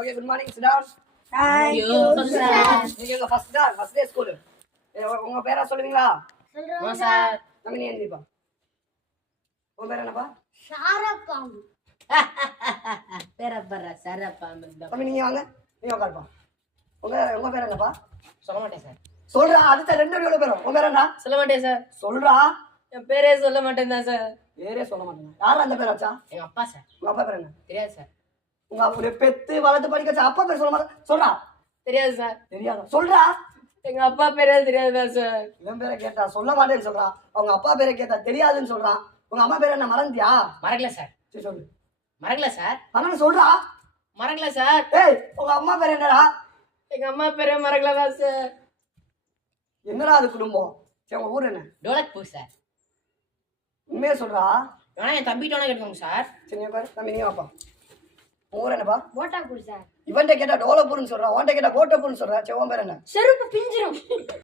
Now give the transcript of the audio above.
Okay, good morning. Sit down. Thank you, sir. நீங்க எங்க first day school. உங்க பேரா சொல்லுவீங்களா? சொல்றோம் சார். நம்ம நீ எழுதிப்பா. உங்க பேர் என்னப்பா? சாரப்பாம். பேரப்பற சாரப்பாம். நம்ம நீங்க வாங்க. நீ உட்காருப்பா. உங்க பேர் என்னப்பா? சொல்ல மாட்டேன் சார். சொல்றா, அடுத்த ரெண்டு எவ்வளவு பேரும். உங்க பேர் என்ன? சொல்ல மாட்டேன் சார். சொல்றா. என் பேரே சொல்ல மாட்டேன் தான் சார். பேரே சொல்ல மாட்டேங்க. யாரா அந்த பேர் வச்சா? எங்க அப்பா சார். உங்க அப்பா பேர் என்ன? தெரியாது சார். உங்க ஒரு பெத்து வளர்த்து படிக்க வச்ச அப்பா பேர் சொல்ல மாட்டேன். சொல்றா. தெரியாது சார். தெரியாதா? சொல்றா. எங்க அப்பா பேரே தெரியாது சார். இவன் பேரை கேட்டா சொல்ல மாட்டேன்னு சொல்றான். அவங்க அப்பா பேரை கேட்டா தெரியாதுன்னு சொல்றான். உங்க அம்மா பேர் என்ன மறந்துட்டியா? மறக்கல சார். சரி சொல்லு. மறக்கல சார். மறந்து சொல்றா. மறக்கல சார். ஏய், உங்க அம்மா பேர் என்னடா? எங்க அம்மா பேரே மறக்கல தான் சார். என்னடா அது குடும்பம்? சரி, உங்க ஊர் என்ன? டோலக்பூர் சார். உண்மையே சொல்றா. வேணா என் தம்பிட்டோட கேட்டுக்கோங்க சார். சரி, நீ பாரு. தம்பி நீ வாப்பா. உங்க ஊர் என்னப்பா? போட்டாப்பூர் சார். இவன்ட்ட கேட்டா டோலப்பூர்னு சொல்றான். உன்ட்ட கேட்டா போட்டப்பூர்னு சொல்றான். சரி, உன் பேர் என்ன? செருப்பு பிஞ்சிரும்.